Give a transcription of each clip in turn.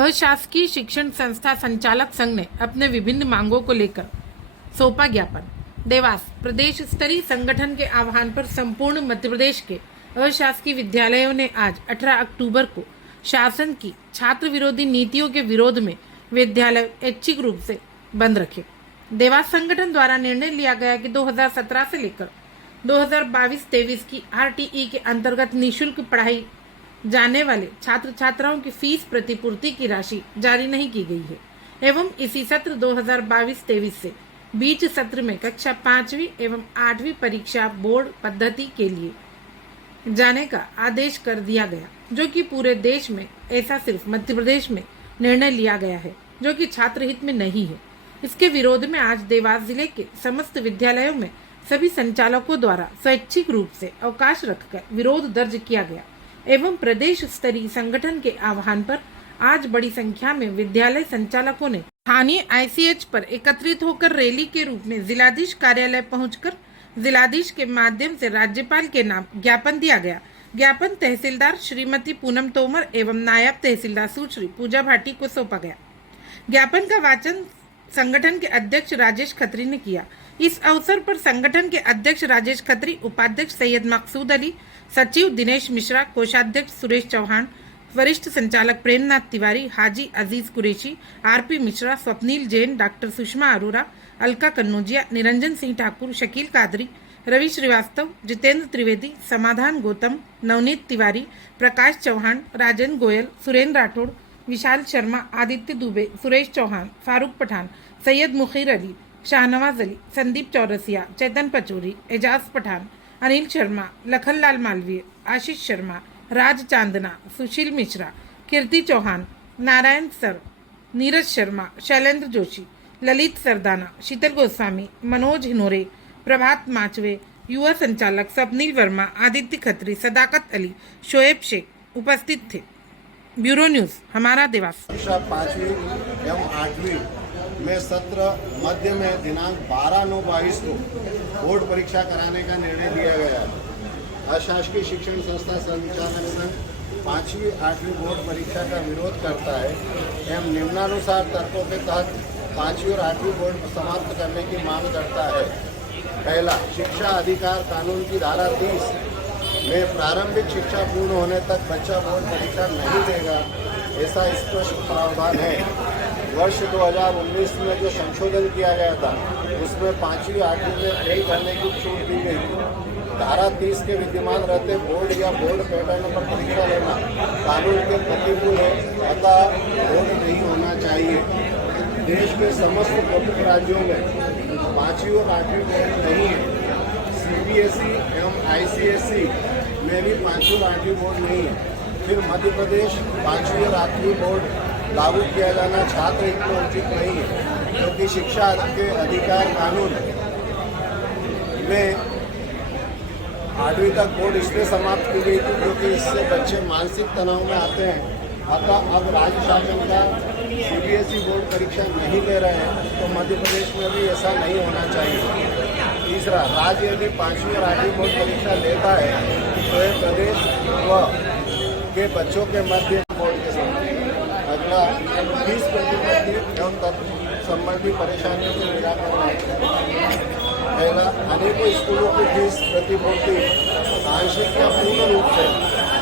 अशासकीय शिक्षण संस्था संचालक संघ ने अपने विभिन्न मांगों को लेकर सौंपा ज्ञापन। देवास प्रदेश स्तरीय संगठन के आह्वान पर संपूर्ण मध्य प्रदेश के अशासकीय विद्यालयों ने आज 18 अक्टूबर को शासन की छात्र विरोधी नीतियों के विरोध में विद्यालय ऐच्छिक रूप से बंद रखे। देवास संगठन द्वारा निर्णय लिया गया कि 2017 से लेकर 2022-23 की आरटीई के अंतर्गत निःशुल्क पढ़ाई जाने वाले छात्र छात्राओं की फीस प्रतिपूर्ति की राशि जारी नहीं की गई है एवं इसी सत्र 2022-23 से बीच सत्र में कक्षा 5वीं एवं 8वीं परीक्षा बोर्ड पद्धति के लिए जाने का आदेश कर दिया गया, जो कि पूरे देश में ऐसा सिर्फ मध्य प्रदेश में निर्णय लिया गया है, जो कि छात्र हित में नहीं है। इसके विरोध में आज देवास जिले के समस्त विद्यालयों में सभी संचालकों द्वारा स्वैच्छिक रूप से अवकाश रखकर विरोध दर्ज किया गया एवं प्रदेश स्तरीय संगठन के आह्वान पर आज बड़ी संख्या में विद्यालय संचालकों ने स्थानीय आईसीएच पर एकत्रित होकर रैली के रूप में जिलाधीश कार्यालय पहुंचकर जिलाधीश के माध्यम से राज्यपाल के नाम ज्ञापन दिया गया। ज्ञापन तहसीलदार श्रीमती पूनम तोमर एवं नायब तहसीलदार सुश्री पूजा भाटी को सौंपा गया। ज्ञापन का वाचन संगठन के अध्यक्ष राजेश खत्री ने किया। इस अवसर पर संगठन के अध्यक्ष राजेश खत्री, उपाध्यक्ष सैयद मकसूद अली, सचिव दिनेश मिश्रा, कोषाध्यक्ष सुरेश चौहान, वरिष्ठ संचालक प्रेमनाथ तिवारी, हाजी अजीज कुरैशी, आरपी मिश्रा, स्वप्नील जैन, डॉक्टर सुषमा अरोरा, अलका कन्नौजिया, निरंजन सिंह ठाकुर, शकील कादरी, रवि श्रीवास्तव, जितेंद्र त्रिवेदी, समाधान गौतम, नवनीत तिवारी, प्रकाश चौहान, राजन गोयल, सुरेंद्र राठौड़, विशाल शर्मा, आदित्य दुबे, सुरेश चौहान, फारूक पठान, सैयद मुखीर अली, शाहनवाज अली, संदीप चौरसिया, चेतन पचौरी, एजाज पठान, अनिल शर्मा, लखनलाल मालवीय, आशीष शर्मा, राज चांदना, सुशील मिश्रा, कीर्ति चौहान, नारायण सर, नीरज शर्मा, शैलेंद्र जोशी, ललित सरदाना, शीतल गोस्वामी, मनोज हिनोरे, प्रभात माचवे, युवा संचालक स्वप्निल वर्मा, आदित्य खत्री, सदाकत अली, शोएब शेख उपस्थित थे। ब्यूरो न्यूज हमारा देवास। कक्षा 5वीं एवं 8वीं में सत्र मध्य में दिनांक 12/9/22 को बोर्ड परीक्षा कराने का निर्णय लिया गया है। अशासकीय शिक्षण संस्था संचालक संघ 5वीं 8वीं बोर्ड परीक्षा का विरोध करता है एवं निम्नानुसार तर्कों के तहत 5वीं और 8वीं बोर्ड समाप्त करने की मांग करता है। पहला, शिक्षा अधिकार कानून की धारा 30 में प्रारंभिक शिक्षा पूर्ण होने तक बच्चा बोर्ड परीक्षा नहीं देगा, ऐसा स्पष्ट प्रावधान है। वर्ष 2019 में जो संशोधन किया गया था उसमें 5वीं 8वीं में फेल करने की छूट दी गई थी। धारा 30 के विद्यमान रहते बोर्ड या बोर्ड पैटर्न पर परीक्षा लेना कानून के प्रतिकूल है, अतः बोर्ड नहीं होना चाहिए। देश के समस्त प्रमुख राज्यों में 5वीं और 8वीं बोर्ड नहीं है। सीबीएसई एवं आईसीएसई में भी 5वीं और 8वीं बोर्ड नहीं है। फिर मध्य प्रदेश 5वीं और 8वीं बोर्ड लागू किया जाना छात्र हित में उचित नहीं है, क्योंकि शिक्षा के अधिकार कानून में 8वीं तक बोर्ड इसलिए समाप्त की गई थी क्योंकि इससे बच्चे मानसिक तनाव में आते हैं। अतः अब राज्य शासन का सीबीएसई बोर्ड परीक्षा नहीं ले रहे हैं, तो मध्य प्रदेश में भी ऐसा नहीं होना चाहिए। तीसरा, राज्य यदि 5वीं और 8वीं बोर्ड परीक्षा लेता है तो यह प्रदेश व के बच्चों के मध्य बोर्ड के सामने। अगला, फीस प्रतिपूर्ति एवं संबंधी परेशानियों के निराकरण। पहला, अनेकों स्कूलों की फीस प्रतिपूर्ति आंशिक या पूर्ण रूप से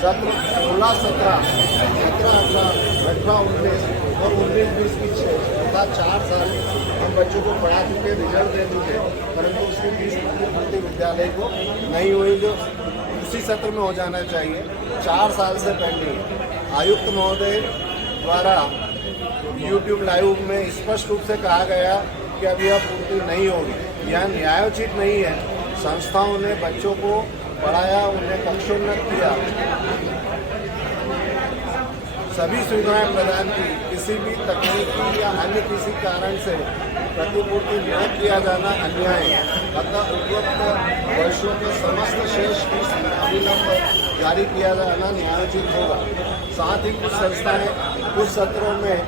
सत्र 16-17, 17-18, 18-19 और 19-20 की 6 अर्थात 4 साल हम बच्चों को पढ़ा चुके, रिजल्ट दे चुके, परंतु उसकी फीस प्रतिपूर्ति विद्यालय को नहीं हुई, जो उसी सत्र में हो जाना चाहिए। 4 साल से पेंडिंग। आयुक्त महोदय द्वारा यूट्यूब लाइव में स्पष्ट रूप से कहा गया कि अब यह पूर्ति नहीं होगी। यह न्यायोचित नहीं है। संस्थाओं ने बच्चों को पढ़ाया, उन्हें कक्षोन्नत किया, सभी सुविधाएं प्रदान की। किसी भी तकनीकी या अन्य किसी कारण से प्रतिपूर्ति न किया जाना अन्याय है। अतः उपरोक्त वर्षों के समस्त शेष फीस अविलंब जारी किया जाना न्यायोचित होगा। साथ ही कुछ संस्थाएं कुछ सत्रों में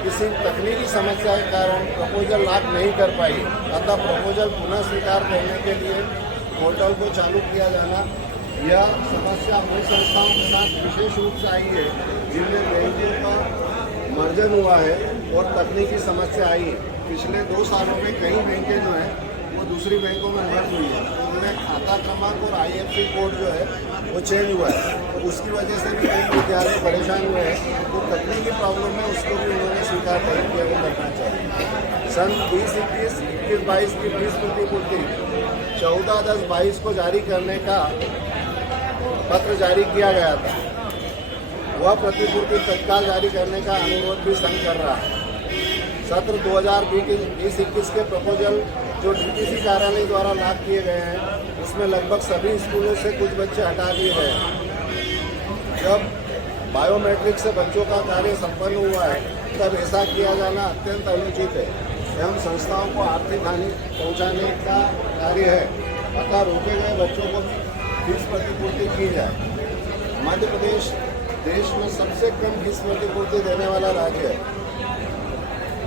किसी तकनीकी समस्या के कारण प्रपोजल लॉन्च नहीं कर पाई, अतः प्रपोजल पुनः स्वीकार करने के लिए पोर्टल को चालू किया जाना। यह समस्या उन संस्थाओं के साथ विशेष रूप से आई है जिनमें बैंकों का वर्जन हुआ है और तकनीकी समस्या आई है। पिछले 2 सालों में कई बैंकें जो हैं वो दूसरी बैंकों में मर्ज हुई है, तो उनमें खाता क्रमांक और IFSC कोड जो है वो चेंज हुआ है, तो उसकी वजह से भी कई विद्यालय परेशान हुए हैं। तो तकनीकी प्रॉब्लम है, उसको भी उन्होंने स्वीकार नहीं किया, वो करना चाहिए। सन 2021, 21-22 की फीस प्रतिपूर्ति 14/10/22 को जारी करने का पत्र जारी किया गया था। वह प्रतिपूर्ति तत्काल जारी करने का अनुरोध भी संघ कर रहा है। सत्र 2020-21 के प्रपोजल जो DTC कार्यालय द्वारा लाभ किए गए हैं, इसमें लगभग सभी स्कूलों से कुछ बच्चे हटा दिए गए हैं। जब बायोमेट्रिक से बच्चों का कार्य संपन्न हुआ है, तब ऐसा किया जाना अत्यंत अनुचित है एवं संस्थाओं को आर्थिक हानि पहुंचाने का कार्य है। अतः रोके गए बच्चों को भी फीस प्रतिपूर्ति की जाए। मध्य प्रदेश देश में सबसे कम फीस प्रतिपूर्ति देने वाला राज्य है।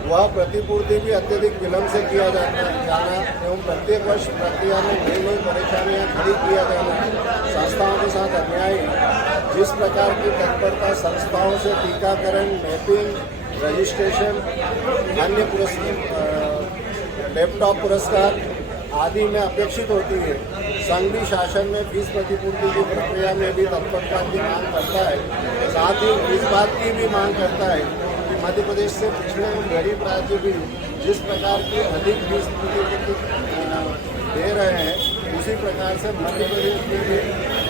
वह प्रतिपूर्ति भी अत्यधिक विलंब से किया जाना एवं प्रत्येक वर्ष प्रक्रिया में नई नई परेशानियाँ खड़ी किया जाना संस्थाओं के साथ अन्याय है। जिस प्रकार की तत्परता संस्थाओं से टीकाकरण, मैपिंग, रजिस्ट्रेशन, अन्य पुरस्कार, लैपटॉप पुरस्कार आदि में अपेक्षित होती है, संघीय शासन में फीस प्रतिपूर्ति की प्रक्रिया में भी तत्परता की मांग करता है। साथ ही इस बात की भी मांग करता है कि मध्य प्रदेश से पिछड़े एवं गरीब राज्य भी जिस प्रकार की अधिक फीस प्रतिपूर्ति दे रहे हैं, उसी प्रकार से मध्य प्रदेश में भी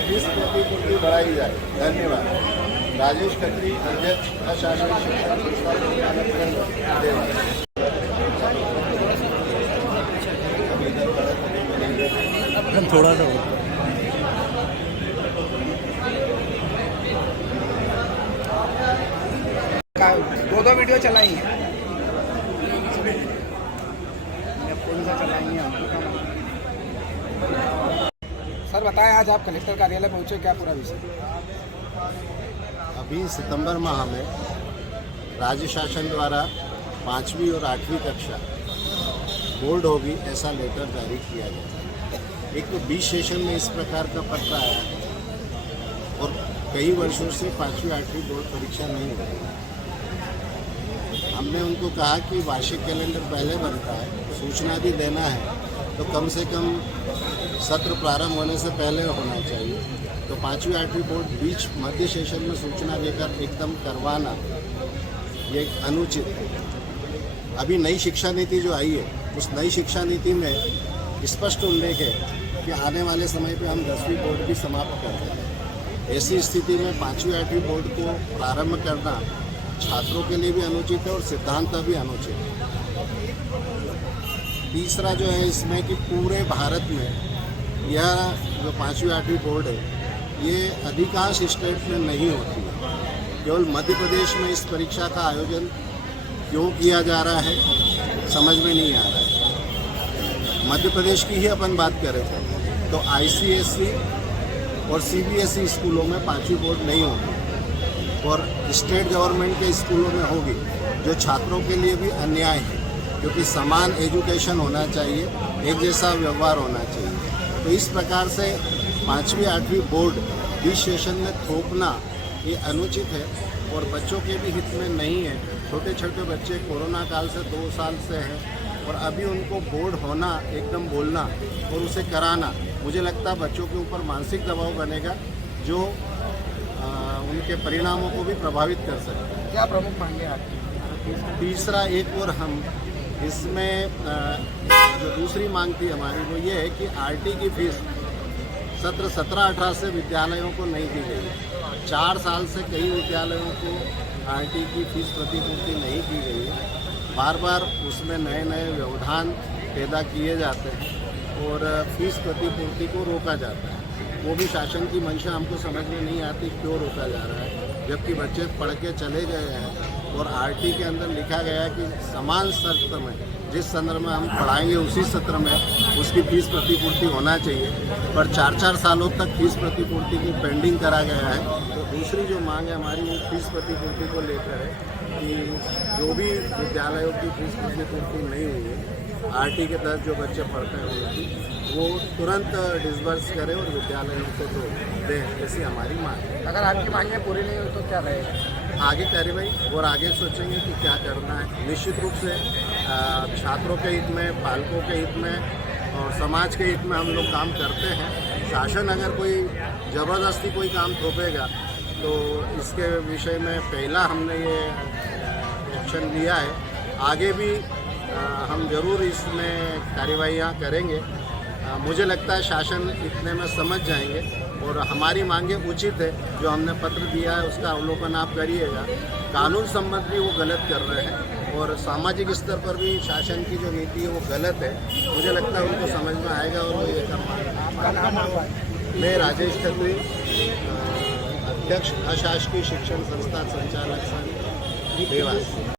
फीस प्रतिपूर्ति बढ़ाई जाए। धन्यवाद। राजेश खत्री, अध्यक्ष अशासनिक शिक्षण संस्था संचालक संघ, देवास। थोड़ा सा दो वीडियो चलाएंगे, कौन सा चलाएंगे सर बताएं। आज आप कलेक्टर कार्यालय पहुंचे, क्या पूरा विषय? अभी सितंबर माह में राज्य शासन द्वारा 5वीं और 8वीं कक्षा बोर्ड होगी, ऐसा लेटर जारी किया गया। एक तो 20 सेशन में इस प्रकार का पत्र आया और कई वर्षों से 5वीं 8वीं बोर्ड परीक्षा नहीं हो रही। हमने उनको कहा कि वार्षिक कैलेंडर पहले बनता है, सूचना भी देना है, तो कम से कम सत्र प्रारंभ होने से पहले होना चाहिए। तो 5वीं 8वीं बोर्ड बीच मध्य सेशन में सूचना देकर एकदम करवाना ये अनुचित है। अभी नई शिक्षा नीति जो आई है, उस नई शिक्षा नीति में स्पष्ट उल्लेख है कि आने वाले समय पे हम 10वीं बोर्ड भी समाप्त कर दें। ऐसी स्थिति में 5वीं 8वीं बोर्ड को प्रारंभ करना छात्रों के लिए भी अनुचित है और सिद्धांत भी अनुचित है। तीसरा जो है इसमें कि पूरे भारत में यह जो 5वीं 8वीं बोर्ड है, ये अधिकांश स्टेट में नहीं होती है। केवल मध्य प्रदेश में इस परीक्षा का आयोजन क्यों किया जा रहा है, समझ में नहीं आ रहा है। मध्य प्रदेश की ही अपन बात करें तो ICSE और CBSE स्कूलों में 5वीं बोर्ड नहीं होगी और स्टेट गवर्नमेंट के स्कूलों में होगी, जो छात्रों के लिए भी अन्याय है, क्योंकि समान एजुकेशन होना चाहिए, एक जैसा व्यवहार होना चाहिए। तो इस प्रकार से 5वीं 8वीं बोर्ड 20 सेशन में थोपना ये अनुचित है और बच्चों के भी हित में नहीं है। छोटे छोटे बच्चे कोरोना काल से 2 साल से हैं और अभी उनको बोर्ड होना, एकदम बोलना और उसे कराना, मुझे लगता है बच्चों के ऊपर मानसिक दबाव बनेगा जो उनके परिणामों को भी प्रभावित कर सकता है। क्या प्रमुख मांगे आपकी? तीसरा एक और हम इसमें जो दूसरी मांग थी हमारी वो ये है कि RT की फीस सत्र 17-18 से विद्यालयों को नहीं दी गई। 4 साल से कई विद्यालयों को RT की फीस प्रतिपूर्ति नहीं की गई है। बार बार उसमें नए नए व्यवधान पैदा किए जाते हैं और फीस प्रतिपूर्ति को रोका जाता है। वो भी शासन की मंशा हमको समझ में नहीं आती, क्यों रोका जा रहा है, जबकि बच्चे पढ़ के चले गए हैं और RT के अंदर लिखा गया है कि समान सत्र में जिस सत्र में हम पढ़ाएंगे उसी सत्र में उसकी फीस प्रतिपूर्ति होना चाहिए, पर 4-4 सालों तक फीस प्रतिपूर्ति की पेंडिंग करा गया है। तो दूसरी जो मांग है हमारी वो फीस प्रतिपूर्ति को लेकर है कि जो भी विद्यालयों की फीस प्रतिपूर्ति नहीं हुई है, RT के तहत जो बच्चे पढ़ते हैं उनकी, वो तुरंत डिसबर्स करें और विद्यालयों को तो दें, ऐसी हमारी मांग है। अगर आपकी मांगें पूरी नहीं हुई तो क्या रहेगा? आगे कार्रवाई और आगे सोचेंगे कि क्या करना है। निश्चित रूप से छात्रों के हित में, पालकों के हित में और समाज के हित में हम लोग काम करते हैं। शासन अगर कोई ज़बरदस्ती कोई काम थोपेगा तो इसके विषय में पहला हमने ये एक्शन लिया है। आगे भी हम जरूर इसमें कार्रवाइयाँ करेंगे। मुझे लगता है शासन इतने में समझ जाएंगे और हमारी मांगे उचित है। जो हमने पत्र दिया है उसका अवलोकन आप करिएगा। कानून संबंधी वो गलत कर रहे हैं और सामाजिक स्तर पर भी शासन की जो नीति है वो गलत है। मुझे लगता है उनको समझ में आएगा और वो ये करना। मैं राजेश खत्री, अध्यक्ष अशासकीय शिक्षण संस्था संचालक संघ देवास।